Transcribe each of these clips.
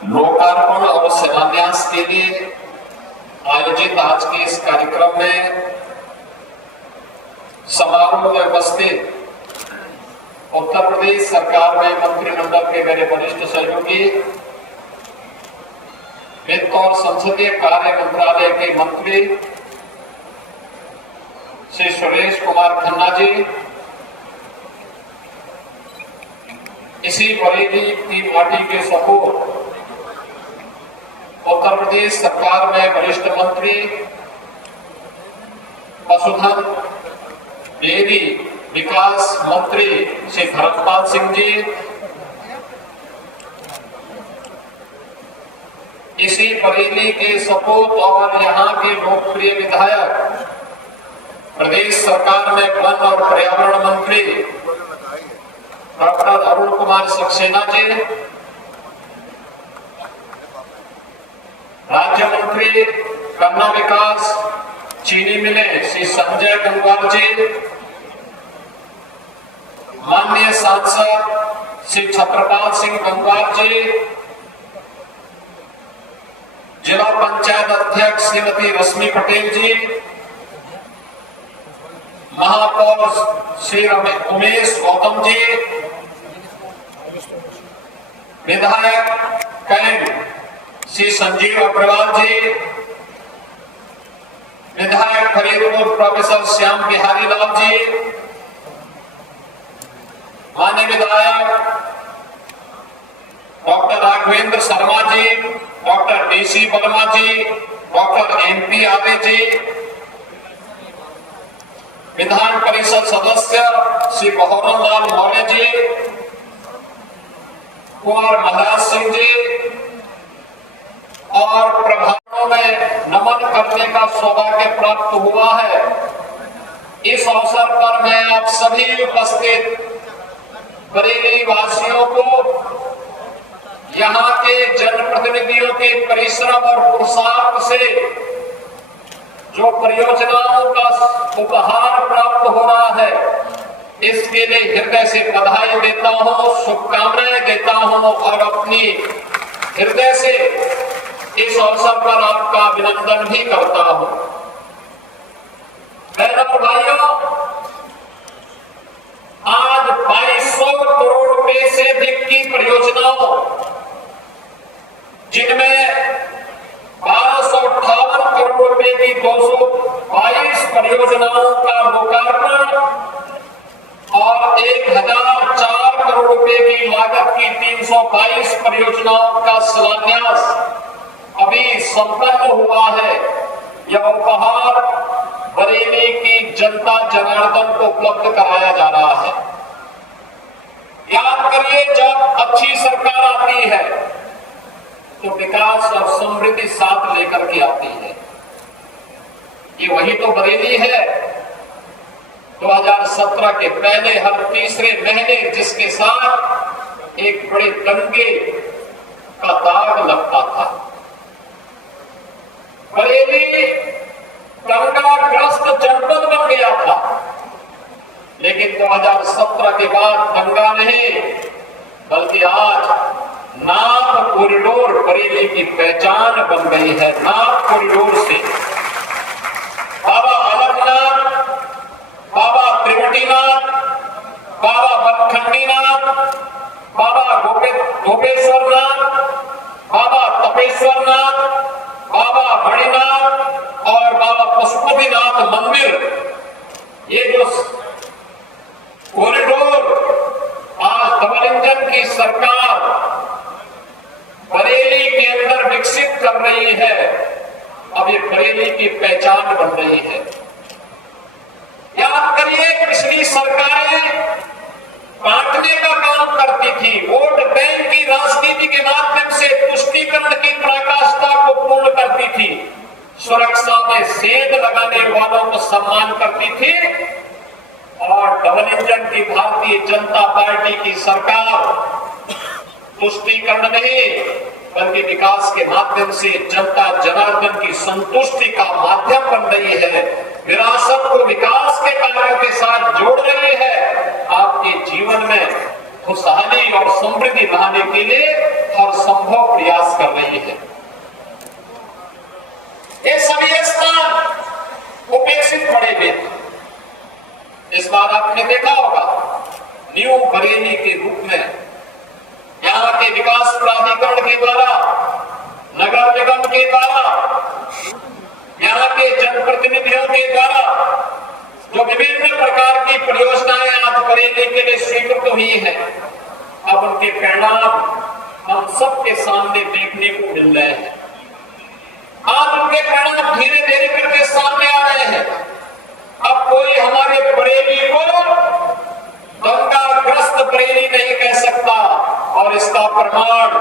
लोकार्पण और शिलान्यास के लिए आयोजित आज के इस कार्यक्रम में समारोह में उपस्थित उत्तर प्रदेश सरकार में मंत्रिमंडल के मेरे वरिष्ठ सहयोगी, वित्त और संसदीय कार्य मंत्रालय के मंत्री श्री सुरेश कुमार खन्ना जी, इसी बरेली की माटी के सपूत उत्तर प्रदेश सरकार में वरिष्ठ मंत्री पशुधन डेयरी विकास मंत्री श्री भरतपाल सिंह जी, इसी बरेली के सपूत और यहाँ के लोकप्रिय विधायक प्रदेश सरकार में वन और पर्यावरण मंत्री डॉक्टर अरुण कुमार सक्सेना जी, राज्य मंत्री गन्ना विकास चीनी मिलें श्री संजय गंगवार जी, माननीय सांसद श्री छत्रपाल सिंह गंगवार जी, जिला पंचायत अध्यक्ष श्रीमती रश्मि पटेल जी, महापौर श्री उमेश गौतम जी, विधायक कैंट श्री संजीव अग्रवाल जी, विधायक फरीदपुर प्रोफेसर श्याम बिहारी लाल जी, माननीय विधायक doctor Raghavendra Sharma ji, doctor DC Verma जी, डॉक्टर एमपी आबे जी, विधान परिषद सदस्य श्री बहोरन लाल मौर्य जी, कुंवर महाराज सिंह जी, और प्रभावों में नमन करने का सौभाग्य प्राप्त हुआ है। इस अवसर पर मैं आप सभी उपस्थित बरेली वासियों को यहाँ के जनप्रतिनिधियों के परिश्रम और पुरुषार्थ से जो परियोजनाओं का उपहार प्राप्त हो रहा है, इसके लिए हृदय से बधाई देता हूँ, शुभकामनाएं देता हूँ और अपनी हृदय से इस अवसर पर आपका अभिनंदन भी करता हूं। बहनों और भाइयों, आज 2200 करोड़ रुपए से अधिक की परियोजनाओं, जिनमें 1258 करोड़ रुपए की 222 परियोजनाओं का लोकार्पण और 1004 करोड़ रुपए की लागत की 322 परियोजनाओं का शिलान्यास अभी संपन्न हुआ है। यह उपहार बरेली की जनता जनार्दन को उपलब्ध कराया जा रहा है। याद करिए, जब अच्छी सरकार आती है तो विकास और समृद्धि साथ लेकर के आती है। ये वही तो बरेली है 2017 के पहले हर तीसरे महीने जिसके साथ एक बड़े दंगे का दाग लगता था। बरेली दंगाग्रस्त जनपद बन गया था, लेकिन 2017 के बाद दंगा नहीं, बल्कि आज नाथ कॉरिडोर बरेली की पहचान बन गई है। नाथ कॉरिडोर से बाबा अलखनाथ, बाबा त्रिवटीनाथ, बाबा बतखंडीनाथ, बाबा गोपेश्वरनाथ, बाबा तपेश्वरनाथ, बाबा मणिनाथ और बाबा पशुपतिनाथ मंदिर, ये जो कॉरिडोर आज डबल इंजन की सरकार बरेली के अंदर विकसित कर रही है, अब ये बरेली की पहचान बन रही है। याद करिए, पिछली सरकारें बांटने का काम करती थी, वोट बैंक की राजनीति के माध्यम से तुष्टीकरण की पराकाष्ठा को पूर्ण करती थी, सुरक्षा में सेंध लगाने वालों को सम्मान करती थी, और डबल इंजन की भारतीय जनता पार्टी की सरकार तुष्टीकरण नहीं बल्कि विकास के माध्यम से जनता जनार्दन की संतुष्टि का माध्यम बन रही है। विरासत को विकास के कार्यों के साथ जोड़ रही है। आपके जीवन में खुशहाली और समृद्धि लाने के लिए हर संभव प्रयास इस बार आपने देखा होगा न्यू बरेली के रूप में यहाँ के विकास प्राधिकरण के द्वारा, नगर निगम के द्वारा, यहाँ के जनप्रतिनिधियों के द्वारा जो विभिन्न प्रकार की परियोजनाएं आज बरेली के लिए स्वीकृत हुई है, अब उनके परिणाम हम सबके सामने देखने को मिल रहे हैं। आज उनके परिणाम धीरे धीरे करके सामने आ रहे हैं। अब कोई हमारे बरेली को दंगाग्रस्त बरेली नहीं कह सकता, और इसका प्रमाण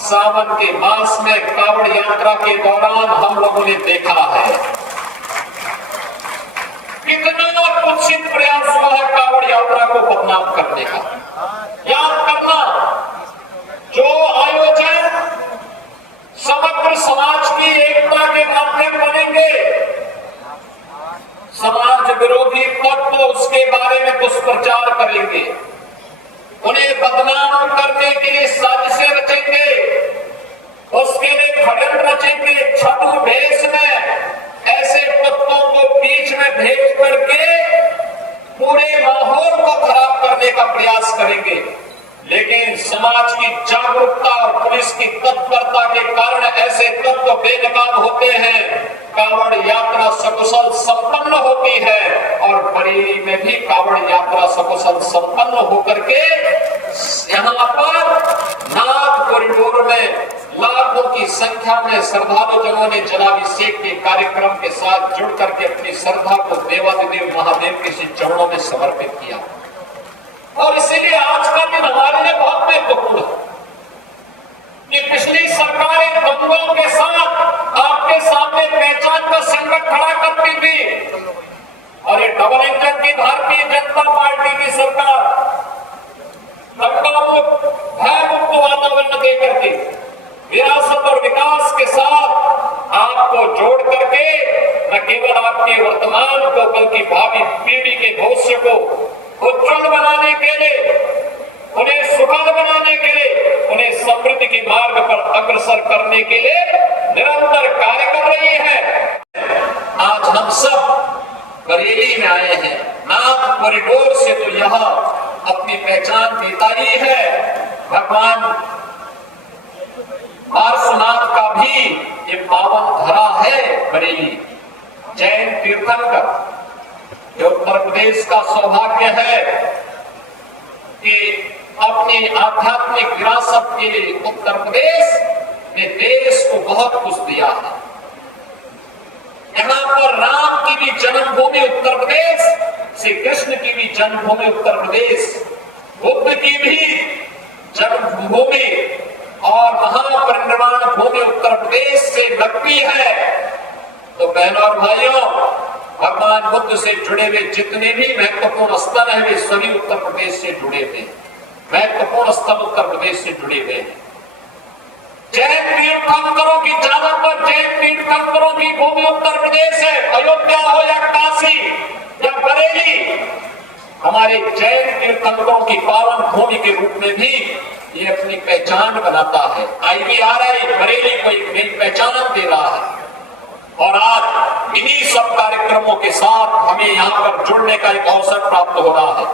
सावन के मास में कावड़ यात्रा के दौरान हम लोगों ने देखा है। कितना कुत्सित प्रयास हुआ है कावड़ यात्रा को बदनाम करने का। याद करना, जो आयोजन समग्र समाज की एकता के माध्यम बनेंगे, समाज विरोधी तत्व उसके बारे में दुष्प्रचार करेंगे, उन्हें बदनाम करने के लिए साजिशें रचेंगे, उसके लिए षड्यंत्र रचेंगे, छद्म भेष में ऐसे तत्वों को बीच में भेज करके पूरे माहौल को खराब करने का प्रयास करेंगे। लेकिन समाज की जागरूकता और पुलिस की तत्परता के कारण ऐसे तत्व बेनकाब होते हैं, कावड़ यात्रा सकुशल संपन्न होती है, और बरेली में भी कावड़ यात्रा सकुशल संपन्न होकर के यहाँ पर नाथ कॉरिडोर में लाखों की संख्या में श्रद्धालु जनों ने जलाभिषेक के कार्यक्रम के साथ जुड़ करके अपनी श्रद्धा को देवादिदेव महादेव के चरणों में समर्पित किया। और इसीलिए आज का दिन हमारे लिए बहुत महत्वपूर्ण है कि पिछली सरकारें दंगों के साथ आपके सामने पहचान का संकट खड़ा करती थी, और ये डबल इंजन की भारतीय जनता पार्टी की सरकार दंगा मुक्त, भय मुक्त वातावरण दे करके विरासत और विकास के साथ आपको जोड़ करके न केवल आपके वर्तमान को बल्कि भावी पीढ़ी के भविष्य को उज्जवल बनाने के लिए, उन्हें सुखद बनाने के लिए, उन्हें समृद्धि के मार्ग पर अग्रसर करने के लिए निरंतर कार्य कर रही है। आज हम सब बरेली में आए हैं। नाथ कॉरिडोर से तो यह अपनी पहचान देता ही है। भगवान पार्श्वनाथ का भी ये पावन धरा है बरेली, जैन तीर्थंकर। उत्तर प्रदेश का सौभाग्य है कि अपनी आध्यात्मिक विरासत के लिए उत्तर प्रदेश ने देश को बहुत कुछ दिया है। यहाँ पर राम की भी जन्मभूमि उत्तर प्रदेश, श्री कृष्ण की भी जन्मभूमि उत्तर प्रदेश, बुद्ध की भी जन्मभूमि और महापरिनिर्वाण भूमि उत्तर प्रदेश से लगती है। तो बहनों और भाइयों, भगवान बुद्ध से जुड़े हुए जितने भी महत्वपूर्ण स्थल हैं वे सभी उत्तर प्रदेश से जुड़े हुए, महत्वपूर्ण स्थल उत्तर प्रदेश से जुड़े हुए हैं। जैन तीर्थंकरों की ज्यादातर जैन तीर्थंकरों की भूमि उत्तर प्रदेश है। अयोध्या हो या काशी या बरेली, हमारे जैन तीर्थंकरों की पावन भूमि के रूप में भी ये अपनी पहचान बनाता है। IBRI बरेली को एक नई पहचान दे रहा है, और आज इन्हीं सब कार्यक्रमों के साथ हमें यहाँ पर जुड़ने का एक अवसर प्राप्त हो रहा है।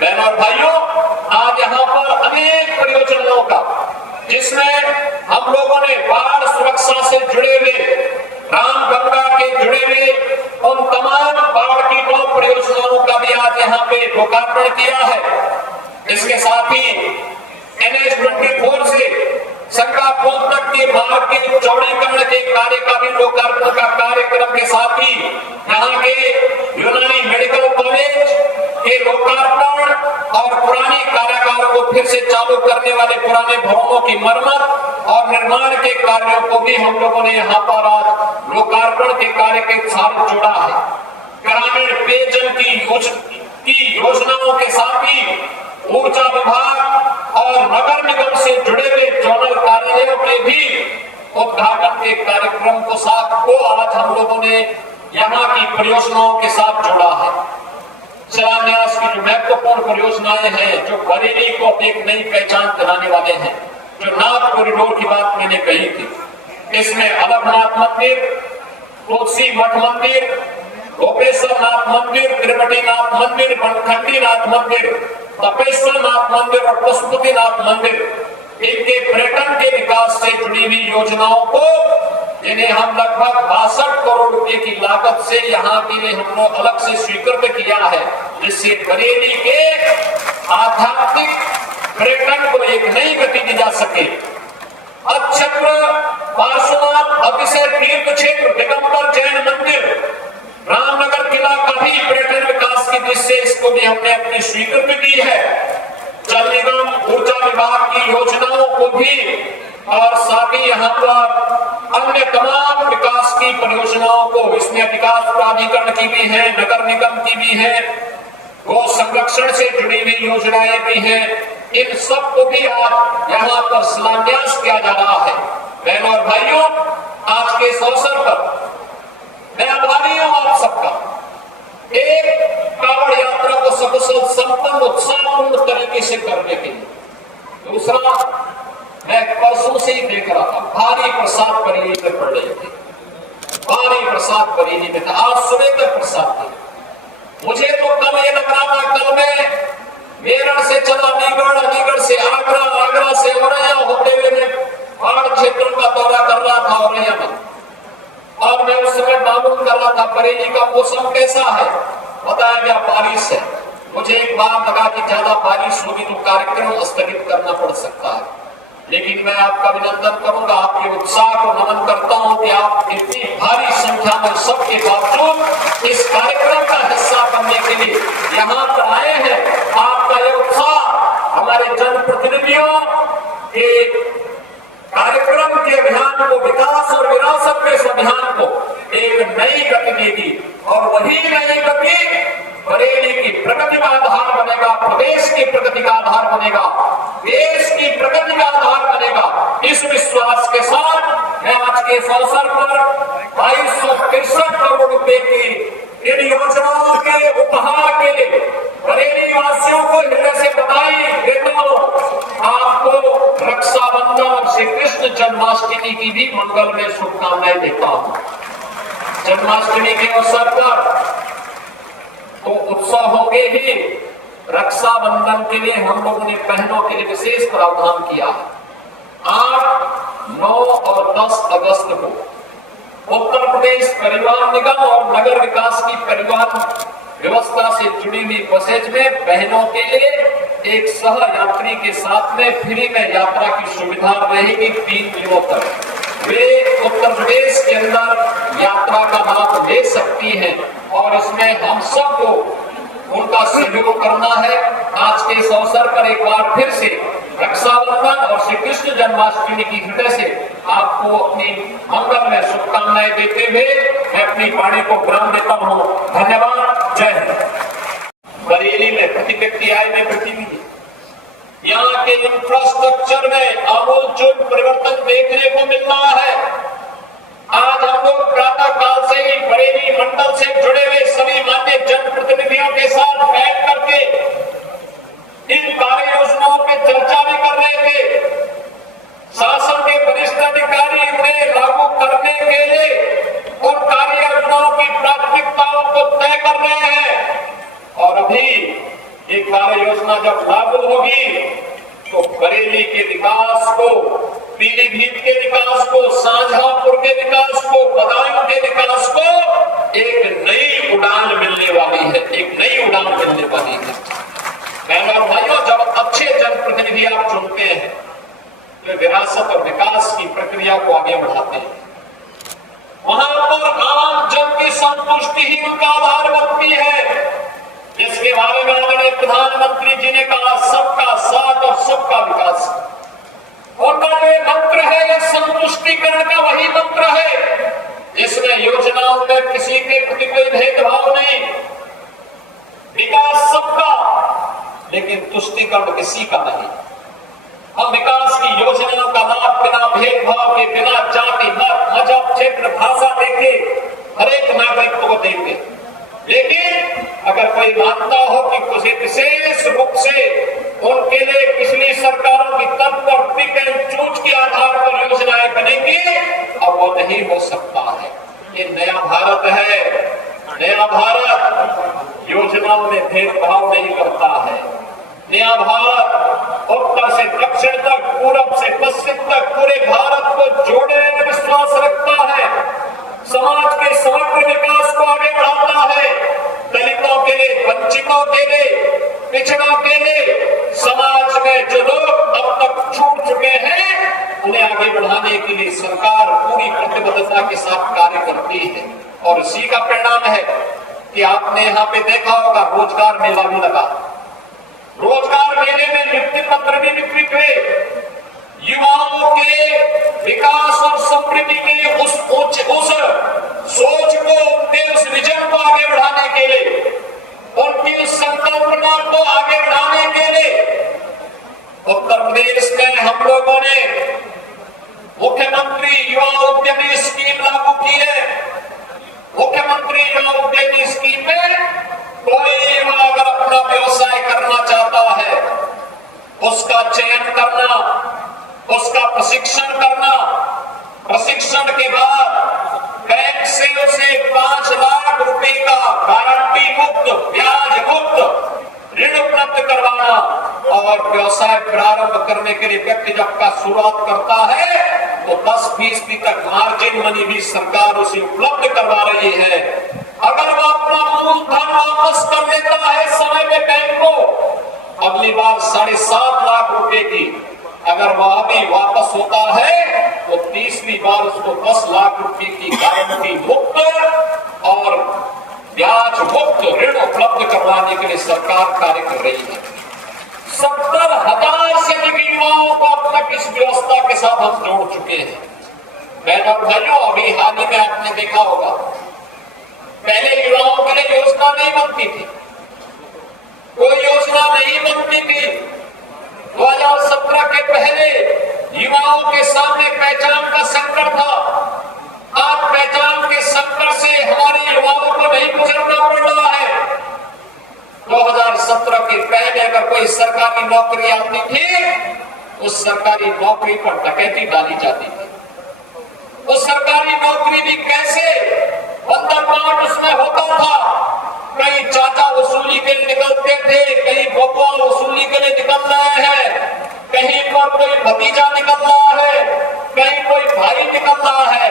बहनों और भाइयों, आज यहाँ पर अनेक परियोजनाओं का, जिसमें हम लोगों ने बाढ़ सुरक्षा से जुड़े हुए, रामगंगा के जुड़े हुए उन तमाम बाढ़ की 9 परियोजनाओं का भी आज यहाँ पे लोकार्पण किया है। इसके साथ ही NH-24 से शंकापुर तक के मार्ग के चौड़ीकरण के कार्य का भी लोकार्पण का कार्यक्रम के साथ ही यहाँ के यूनानी मेडिकल कॉलेज के लोकार्पण और पुराने कारागार को फिर से चालू करने वाले पुराने भवनों की मरम्मत और निर्माण के कार्यों को भी हम लोगों ने यहाँ पर आज लोकार्पण के कार्य के साथ जोड़ा है। ग्रामीण पेयजल की योजनाओं के साथ ही ऊर्जा विभाग और नगर निगम से जुड़े हुए जोनल कार्यालयों के भी उद्घाटन के कार्यक्रम को आज हम लोगों ने यहाँ की परियोजनाओं के साथ जोड़ा है। शिलान्यास की जो महत्वपूर्ण परियोजनाएं हैं, जो बरेली को एक नई पहचान दिलाने वाले हैं, जो नाथ कॉरिडोर की बात मैंने कही थी, इसमें अलगनाथ मंदिर, तुलसी मठ मंदिर, गोपेश्वर नाथ मंदिर, त्रिपटी नाथ मंदिर, बनखंडी नाथ मंदिर, तपेश्वर नाथ मंदिर और पशुपति नाथ मंदिर, इनके पर्यटन के विकास से जुड़ी हुई योजनाओं को, जिन्हें हम लगभग 62 करोड़ रुपए की लागत से यहाँ के लिए हम लोग अलग से स्वीकृत किया है, जिससे बरेली के आध्यात्मिक पर्यटन को एक नई गति दी जा सके। अक्षत्र पार्श्वनाथ अतिशय तीर्थ क्षेत्र दिगंबर जैन मंदिर, रामनगर किला का भी पर्यटन विकास की दृष्टि से इसको भी हमने अपनी स्वीकृति दी है। जल निगम, ऊर्जा विभाग की योजनाओं को भी और साथ ही यहाँ पर अन्य तमाम विकास की परियोजनाओं को, इसमें विकास प्राधिकरण की भी है, नगर निगम की भी है, गौ संरक्षण से जुड़ी हुई योजनाएं भी हैं, इन सब को भी आज यहाँ पर शिलान्यास किया जा रहा है। बहनों और भाइयों, आज के इस अवसर पर मैं आभारी हूं आप सबका। एक कांवड़ यात्रा को सकुशल संपन्न उत्साहपूर्ण तरीके से करने के लिए। दूसरा, मैं परसों से ही देख रहा था, भारी प्रसाद बरेली में पड़ रहे थे, भारी प्रसाद बरेली में था, आज सुबह तक प्रसाद थे। मुझे तो कल ये लग रहा था, कल मैं मेरठ से चला अलीगढ़, अलीगढ़ से आगरा, आगरा से औरैया होते हुए मैं पहाड़ क्षेत्रों का दौरा कर रहा था औरैया में, और मैं उस समय मालूम कर रहा था बरेली का मौसम कैसा है। बताया गया बारिश है। मुझे एक बार लगा कि ज्यादा बारिश होगी तो कार्यक्रम स्थगित करना पड़ सकता है, लेकिन मैं आपका अभिनंदन करूंगा, आपके उत्साह को नमन करता हूं कि आप इतनी भारी संख्या में सबके बावजूद इस कार्यक्रम का हिस्सा बनने के लिए यहाँ पर आए हैं। आपका यह उत्साह हमारे जनप्रतिनिधियों के कार्यक्रम के अभियान को, विकास और विरासत के इस अभियान को एक नई गति देगी, और वही नई गति बरेली की प्रगति का आधार बनेगा, प्रदेश की प्रगति का आधार बनेगा, देश की प्रगति का आधार बनेगा। इस विश्वास के साथ मैं आज के इस अवसर पर 2263 करोड़ रुपए की इन योजनाओं के उपहार के लिए बरेली वासियों को हृदय से बधाई देता हूँ। आपको रक्षाबंधन और श्री कृष्ण जन्माष्टमी की भी मंगल में शुभकामनाएं देता हूँ। जन्माष्टमी के अवसर पर तो उत्सव होंगे ही, रक्षाबंधन के लिए हम लोगों ने बहनों के लिए विशेष प्रावधान किया है। 8, 9 और 10 अगस्त को उत्तर प्रदेश परिवहन निगम और नगर विकास की परिवहन व्यवस्था से जुड़ी हुई बसेज में बहनों के लिए एक सह यात्री के साथ में फ्री में यात्रा की सुविधा रहेगी 3 दिनों तक। वे उत्तर प्रदेश के अंदर यात्रा का लाभ ले सकती हैं, और इसमें हम सबको उनका सहयोग करना है। आज के इस अवसर पर एक बार फिर से रक्षाबंधन और श्री कृष्ण जन्माष्टमी की हृदय से आपको अपनी मंगल में शुभकामनाएं देते हुए मैं अपनी वाणी को विराम देता हूँ। धन्यवाद। जय हिंद। बरेली में प्रति व्यक्ति आय में वृद्धि हुई है। यहाँ के इंफ्रास्ट्रक्चर में आमूलचूल परिवर्तन देखने को मिल रहा है। आज हम लोग प्रातः काल से ही बरेली मंडल से जुड़े हुए सभी मान्य जनप्रतिनिधियों के साथ बैठ करके इन कार्य योजनाओं पे चर्चा भी कर रहे थे। शासन के वरिष्ठ अधिकारी उन्हें लागू करने के लिए उन कार्य योजनाओं की प्राथमिकताओं को तय कर रहे हैं, और अभी ये कार्य योजना जब लागू होगी तो बरेली के विकास को, पीलीभीत के विकास को, शाहजहांपुर के विकास को, बदायूं के विकास को एक नई उड़ान मिलने वाली है, एक नई उड़ान मिलने वाली है। बहनों और भाइयों, जब अच्छे जनप्रतिनिधि आप चुनते हैं तो विरासत और विकास की प्रक्रिया को आगे बढ़ाते हैं। वहां पर आम जन की संतुष्टि ही उनका आधार बनती है, जिसके बारे में आदरणीय प्रधानमंत्री जी ने कहा, सबका साथ और सबका विकास। उनका जो मंत्र है, ये संतुष्टिकरण का वही मंत्र है जिसमें योजनाओं में किसी के प्रति कोई भेदभाव नहीं, विकास सबका, लेकिन तुष्टिकरण किसी का नहीं। हम विकास की योजनाओं का लाभ बिना भेदभाव के, बिना जाति, मत, मजहब, क्षेत्र, भाषा देखे हर एक नागरिक को देंगे। लेकिन अगर कोई मानता हो कि किसी विशेष रूप से उनके लिए पिछली सरकारों की तर्क और पिक एंड चूज के आधार पर योजनाएं बनेंगी, अब वो नहीं हो सकता है। ये नया भारत है, नया नया भारत उत्तर से दक्षिण तक, पूरब से पश्चिम तक पूरे भारत को जोड़ने में विश्वास रखता है, समाज के समग्र विकास को आगे बढ़ाता है, दलितों के लिए, वंचितों के लिए, पिछड़ों के लिए, समाज में जो लोग अब तक छूट चुके हैं उन्हें आगे बढ़ाने के लिए सरकार पूरी प्रतिबद्धता के साथ कार्य करती है। और इसी का परिणाम है कि आपने यहाँ पे देखा होगा रोजगार मेला भी लगा। रोजगार मेले में नियुक्ति पत्र भी वितरित हुए। युवाओं के विकास और समृद्धि के उस सोच को, उनके उस विजन को आगे बढ़ाने के लिए, उनकी उस संकल्पना को आगे बढ़ाने के लिए उत्तर प्रदेश में हम लोगों ने मुख्यमंत्री युवा उद्यमी स्कीम लागू की है। मुख्यमंत्री युवा उद्यमी स्कीम में कोई युवा अगर अपना व्यवसाय करना चाहता है, उसका चयन करना, उसका प्रशिक्षण करना, प्रशिक्षण के बाद बैंक से उसे 5 लाख रुपए का गारंटी मुक्त, ब्याज मुक्त ऋण उपलब्ध करवाना और व्यवसाय प्रारंभ करने के लिए व्यक्ति जब का शुरुआत करता है तो 10% तक मार्जिन मनी भी सरकार उसे उपलब्ध करवा रही है। अगर वो अपना मूलधन वापस कर देता है समय में बैंक को, अगली बार 7.5 लाख रुपए की अगर वह भी वापस होता है तो तीसरी बार उसको 10 लाख रुपए की गारंटी मुक्त और ब्याज मुक्त ऋण उपलब्ध करवाने के लिए सरकार कार्य कर रही है। 70,000 से अधिक युवाओं को अब तक इस व्यवस्था के साथ हम जोड़ चुके हैं। बहनों और भाइयों, अभी हाल ही में आपने देखा होगा पहले युवाओं के लिए योजना नहीं बनती थी, कोई योजना नहीं बनती थी। 2017 के पहले युवाओं के सामने पहचान का संकट था। आज पहचान के संकट से हमारे युवाओं को नहीं गुजरना पड़ रहा है। 2017 के पहले अगर कोई सरकारी नौकरी आती थी, उस सरकारी नौकरी पर डकैती डाली जाती थी। उस सरकारी नौकरी भी कैसे बंदरबाट उसमें होता था। कहीं चाचा वसूली के लिए निकलते थे, कहीं बबुआ वसूली के लिए निकल रहे हैं, कहीं पर कोई भतीजा निकल रहा है, कहीं कोई भाई निकल रहा है।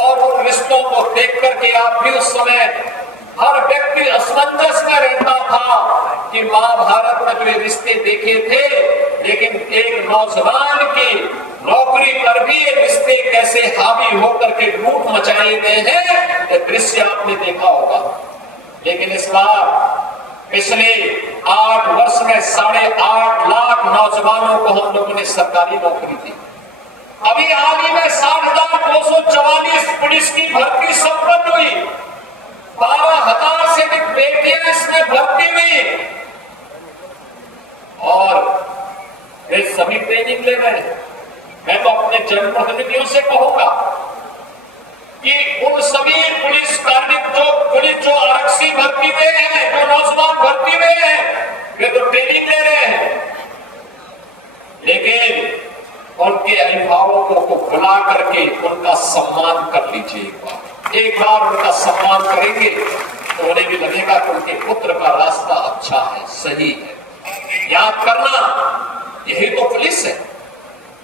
और उन रिश्तों को देख करके आप भी उस समय हर व्यक्ति असमंजस में रहता था कि महाभारत में जो रिश्ते देखे थे, लेकिन एक नौजवान की नौकरी पर भी ये रिश्ते कैसे हावी होकर के लूट मचाए गए हैं, ये दृश्य आपने देखा होगा। लेकिन इस बार पिछले 8 वर्ष में 8.5 लाख नौजवानों को हम लोगों ने सरकारी नौकरी दी। अभी हाल ही में 60,244 पुलिस की भर्ती संपन्न हुई। 12,000 से अधिक बेटियां इसमें भर्ती हुई और वे सभी ट्रेनिंग ले रहे हैं। मैं तो अपने जनप्रतिनिधियों से कहूंगा कि उन सभी पुलिस जो आरक्षी भर्ती हुए हैं, जो नौजवान भर्ती हुए हैं, वे तो ट्रेनिंग ले रहे हैं, लेकिन उनके अभिभावकों को बुला करके उनका सम्मान कर लीजिए। एक बार उनका सम्मान करेंगे तो उन्हें भी लगेगा कि उनके पुत्र का रास्ता अच्छा है, सही है। याद करना, यही तो पुलिस है।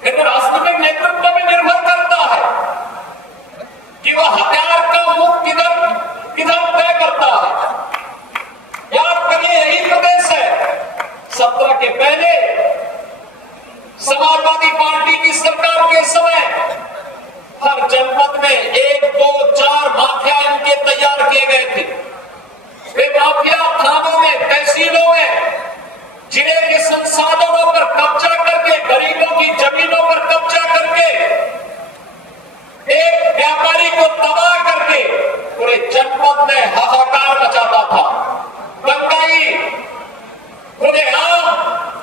फिर राष्ट्रीय नेतृत्व में निर्भर करता है कि वह हथियार का मुख किधर तय करता है। याद करिए, यही प्रदेश है। 17 के पहले समाजवादी पार्टी की सरकार के समय हर जनपद में 1, 2, 4 माफिया इनके तैयार किए गए थे। वे माफिया थानों में, तहसीलों में जिले के संसाधनों पर कब्जा करके, गरीबों की जमीनों पर कब्जा करके, एक व्यापारी को तबाह करके पूरे जनपद में हाहाकार मचाता था। दंगाई खुलेआम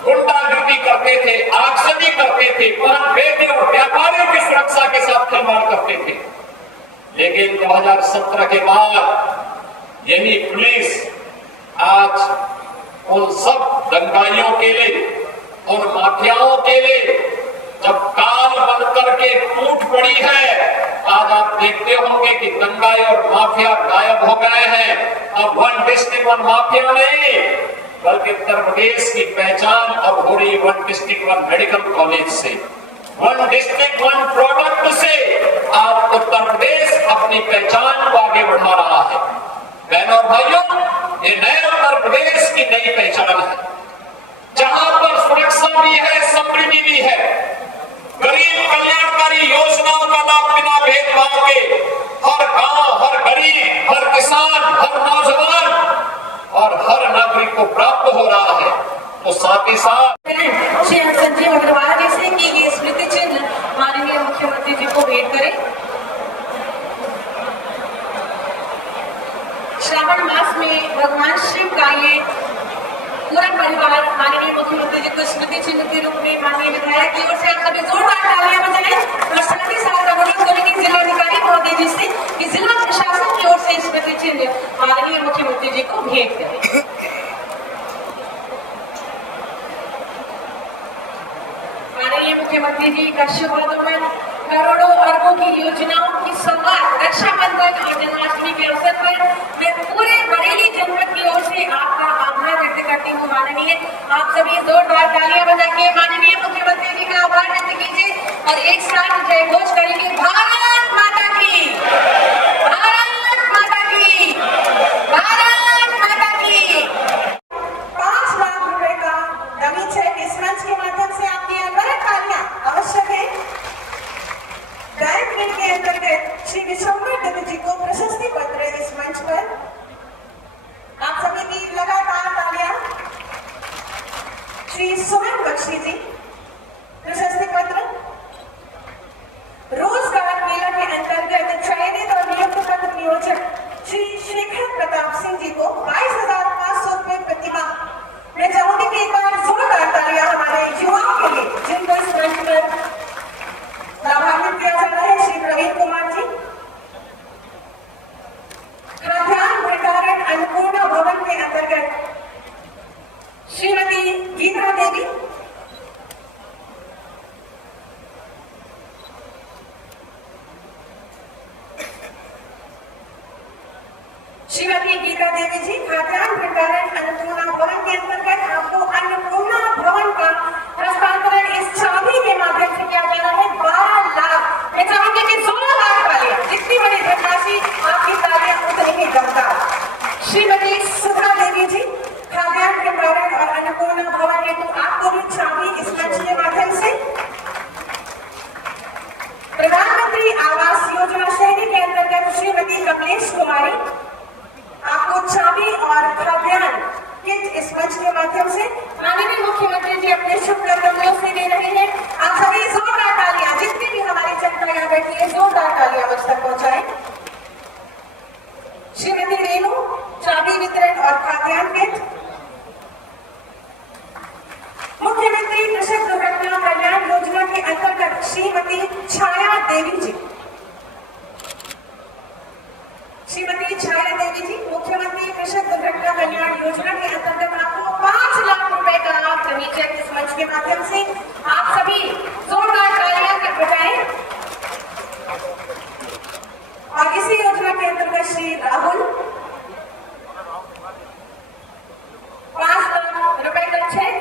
गुंडागर्दी करते थे, आगजनी करते थे, वहां बेटे और व्यापारियों की सुरक्षा के साथ खिलवाड़ करते थे। लेकिन 2017 के बाद यही पुलिस आज उन सब दंगाइयों के लिए, उन माफियाओं के लिए जब काल बनकर के टूट पड़ी है, आज आप देखते होंगे कि दंगाई और माफिया गायब हो गए हैं। अब 1 डिस्ट्रिक्ट 1 माफिया नहीं, बल्कि उत्तर प्रदेश की पहचान अब हो रही one district one medical college से, वन डिस्ट्रिक्ट वन प्रोडक्ट से आज उत्तर प्रदेश अपनी पहचान को आगे बढ़ा रहा है। बहनों और भाइयों, ये नए उत्तर प्रदेश की नई पहचान है, जहां पर सुरक्षा भी है, समृद्धि भी है, गरीब कल्याणकारी योजनाओं का लाभ बिना भेदभाव के हर गांव, हर गरीब, हर किसान, हर नौजवान और हर नागरिक को प्राप्त हो रहा है। तो साथ ही साथ श्री संजीव अग्रवाल जी से कि ये स्मृति चिन्ह माननीय मुख्यमंत्री जी को भेंट करें। श्रावण मास में भगवान शिव का ये पूरा परिवार माननीय मुख्यमंत्री जी को स्मृति चिन्ह के रूप में माननीय विधायक की ओर से आप सभी जोरदार तालियां बजाएं और साथ ही साथ अनुरोध करेंगे जिलाधिकारी महोदय जी से कि जिला प्रशासन की ओर से स्मृति चिन्ह माननीय मुख्यमंत्री जी को भेंट करें। माननीय मुख्यमंत्री जी का शुभ आगमन करोड़ों अरबों की योजनाओं की सौगात रक्षाबंधन और जन्माष्टमी के अवसर पर मैं पूरे बरेली जनपद की ओर से आपका आभार व्यक्त करती हूँ। माननीय, आप सभी जोरदार तालियां बजा के माननीय मुख्यमंत्री जी का आभार व्यक्त कीजिए और एक साथ जय घोष करेंगे, भारत माता की, भारत माता की, भारत माता की। 5 लाख रुपए का डमी चेक इस मंच के माध्यम से आपकी तालियां आवश्यक है। डायरेक्ट के अंतर्गत श्री विश्वम्भर दत्त जी को प्रशस्ति पत्र इस मंच पर, आप सभी की लगातार तालियां। श्री सुमन बख्शी जी प्रशस्ति पत्र। रोजगार मेला के अंतर्गत चयनित और नियुक्त पत्र नियोजक श्री शेखर प्रताप सिंह जी को 22,500 रुपए प्रतिमाह। मैं चाहूंगी कि एक बार जोरदार तालियां हमारे युवाओं के लिए जिनको इस मंच पर लाभान्वित किया जा रहा है। श्री प्रवीण कुमार जी खाद्यान्न भंडारण अन्नपूर्णा भवन के अंतर्गत श्रीमती गीता देवी, श्रीमती गीता देवी जी खाद्यान्न भंडारण अन्नपूर्णा भवन के अंतर्गत आपको अन्नपूर्णा भवन का हस्तांतरण इस चाबी के माध्यम से किया जा रहा है। 12 लाख। मैं चाहूंगी कि 16 लाख तालियां, जितनी बड़ी धनराशि आपकी तालियां उतनी ही दमदार। श्रीमती सुधा देवी जी खाद्यान्न भंडारण और अन्नपूर्णा भवन हेतु आपको भी चाबी इस मंच के माध्यम से। प्रधानमंत्री आवास योजना शहरी के अंतर्गत श्रीमती कमलेश कुमारी, आपको चाबी और खाद्यान्न किट इस मंच के माध्यम से माननीय मुख्यमंत्री जी अपने शुभकामनाओं से दे रहे हैं। आप सभी जोरदार तालियां, जितनी भी हमारी जनता यहाँ बैठी है, जोरदार तालियां मुझ तक पहुंचाएं। श्रीमती रेणु चाबी वितरण और खाद्यान्न किट। मुख्यमंत्री कृषक दुर्घटना कल्याण योजना के अंतर्गत श्रीमती छाया देवी जी, श्रीमती छाया देवी जी मुख्यमंत्री कृषक दुर्घटना कल्याण योजना के अंतर्गत आपको 5 लाख रुपए का लाभ डमी चेक इस मंच के माध्यम से। आप सभी जोरदार तालियां बजाएं। और इसी योजना के अंतर्गत श्री राहुल 5 लाख रुपए का चेक।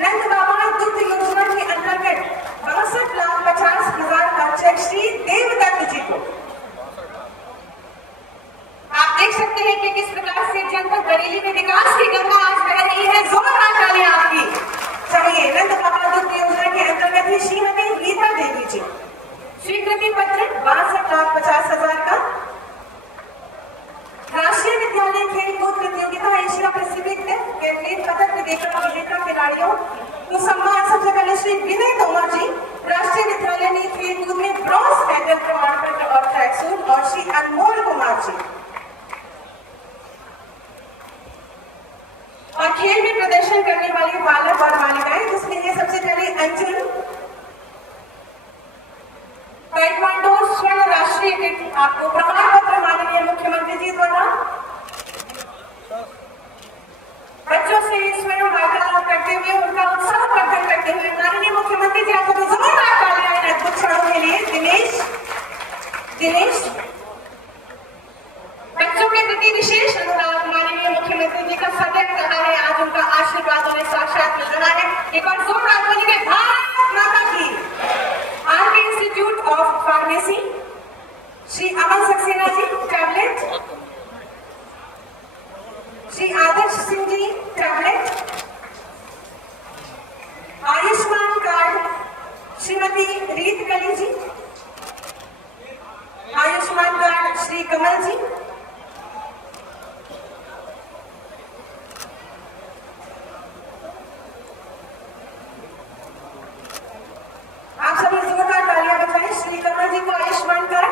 नंद बाबा दुग्ध योजना के अंतर्गत 62,50,000 का चेक श्री देवदत्त जी को। आप देख सकते हैं कि किस प्रकार से जनपद बरेली में विकास की गंगा आज बह रही है। जोरदार तालियां आपकी चाहिए। नंद बाबा दुग्ध योजना के अंतर्गत ही श्रीमती गीता देवी जी स्वीकृति पत्र 62,50,000 का। राष्ट्रीय विद्यालय खेलकूद प्रतियोगिता एशिया पैसिफिक कैंपेन पदक विजेता खिलाड़ियों को सम्मान सबसे पहले श्री विनय तोमर जी राष्ट्रीय विद्यालय ने खेलकूद में ब्रॉन्ज मेडल प्रमाण पत्र और ट्रैकसूट, और श्री अनमोल कुमार जी और खेल में प्रदर्शन करने वाले बालक और बालिकाएं, जिसमें ये सबसे पहले अंजुल ताइक्वांडो स्वर्ण राष्ट्रीय किट आपको प्रमाण पत्र माननीय मुख्यमंत्री जी द्वारा। बच्चों से स्वयं वार्तालाप करते हुए उनका उत्साह प्रकट करते हुए माननीय मुख्यमंत्री जी आपको जोरदार तालियां इन अद्भुत क्षणों के लिए। दिनेश बच्चों के प्रति विशेष अनुराग माननीय माननीय मुख्यमंत्री जी का सदैव रहा है, आज उनका आशीर्वाद उन्हें साक्षात मिल रहा है। एक बार जोरदार बोलिए भारत माता की। RK institute of pharmacy, Shri Aman Saxena ji tablet, Shri Adarsh Singh ji tablet, Ayushman card Shrimati Reet Kali ji, Ayushman card Shri Kamal ji, आप सभी जोरदार तालियां बजाएं श्री कमल जी को आयुष्मान कार्ड।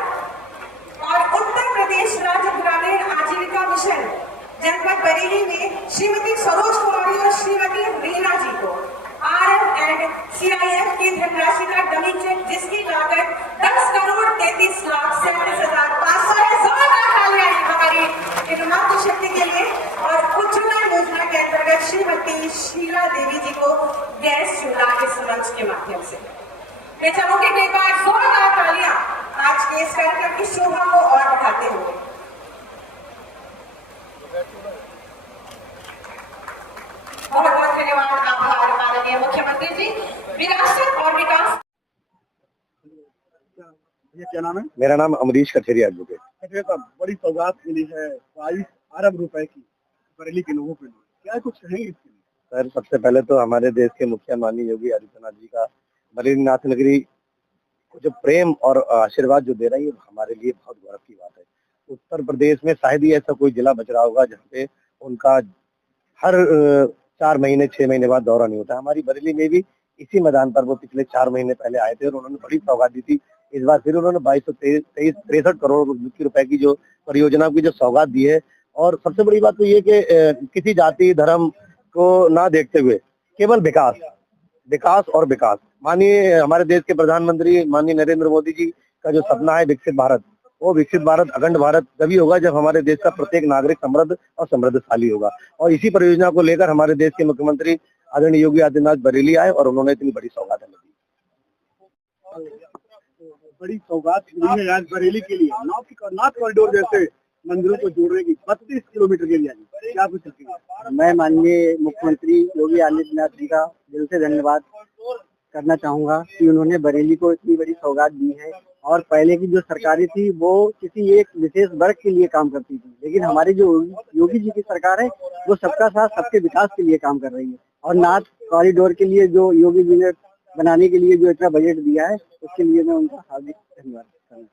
और उत्तर प्रदेश राज्य ग्रामीण आजीविका मिशन जनपद बरेली में श्रीमती सरोज कुमारी और श्रीमती रीना जी को आरएफ एंड सीआईएफ की धनराशि का डमी चेक जिसकी लागत 10,33,37,500 है। जोरदार तालियां हमारी इन मातृशक्ति के लिए। और उज्ज्वला योजना के अंतर्गत श्रीमती शीला देवी जी को गैस चूल्हा इस मंच के माध्यम से। मैं चाहूंगी कि एक बार जोरदार तालियां आज के इस कार्यक्रम की शोभा को और बढ़ाते हुए। बहुत बहुत धन्यवाद, आभार माननीय मुख्यमंत्री जी। विरासत और विकास। ये क्या नाम है? मेरा नाम अमरीश कठेरिया एडवोकेट। कठेरिया साहब, बड़ी सौगात मिली है 22 अरब रुपए की बरेली के लोगों के लिए, क्या कुछ कहेंगे इसके लिए? सर, सबसे पहले तो हमारे देश के मुखिया माननीय योगी आदित्यनाथ जी का बरेली नाथ नगरी को जो प्रेम और आशीर्वाद जो दे रहा है, ये हमारे लिए बहुत गौरव की बात है। उत्तर प्रदेश में शायद ही ऐसा कोई जिला बच रहा होगा जहाँ पे उनका हर 4 महीने 6 महीने बाद दौरा नहीं होता। हमारी बरेली में भी इसी मैदान पर वो पिछले 4 महीने पहले आए थे और उन्होंने बड़ी सौगात दी थी। इस बार फिर उन्होंने 63 करोड़ रुपए की जो परियोजना की जो सौगात दी है। और सबसे बड़ी बात तो ये कि किसी जाति धर्म को ना देखते हुए केवल विकास और विकास। माननीय हमारे देश के प्रधानमंत्री माननीय नरेंद्र मोदी जी का जो सपना है विकसित भारत, वो विकसित भारत अखंड भारत तभी होगा जब हमारे देश का प्रत्येक नागरिक समृद्ध और समृद्धशाली होगा। और इसी परियोजना को लेकर हमारे देश के मुख्यमंत्री आदरणीय योगी आदित्यनाथ बरेली आए और उन्होंने इतनी बड़ी सौगात हमें दी। बड़ी सौगात मिली है आज बरेली के लिए, नाथ कॉरिडोर जैसे मंदिरों को जोड़ने की 32 किलोमीटर के लिए। क्या कुछ कहेंगे? मैं माननीय मुख्यमंत्री योगी आदित्यनाथ जी का दिल से धन्यवाद करना चाहूंगा कि उन्होंने बरेली को इतनी बड़ी सौगात दी है। और पहले की जो सरकारें थी वो किसी एक विशेष वर्ग के लिए काम करती थी, लेकिन हमारी जो योगी जी की सरकार है वो सबका साथ सबके विकास के लिए काम कर रही है। और नाथ कॉरिडोर के लिए जो योगी जी ने बनाने के लिए जो इतना बजट दिया है उसके लिए मैं उनका हार्दिक धन्यवाद करना चाहूँगा।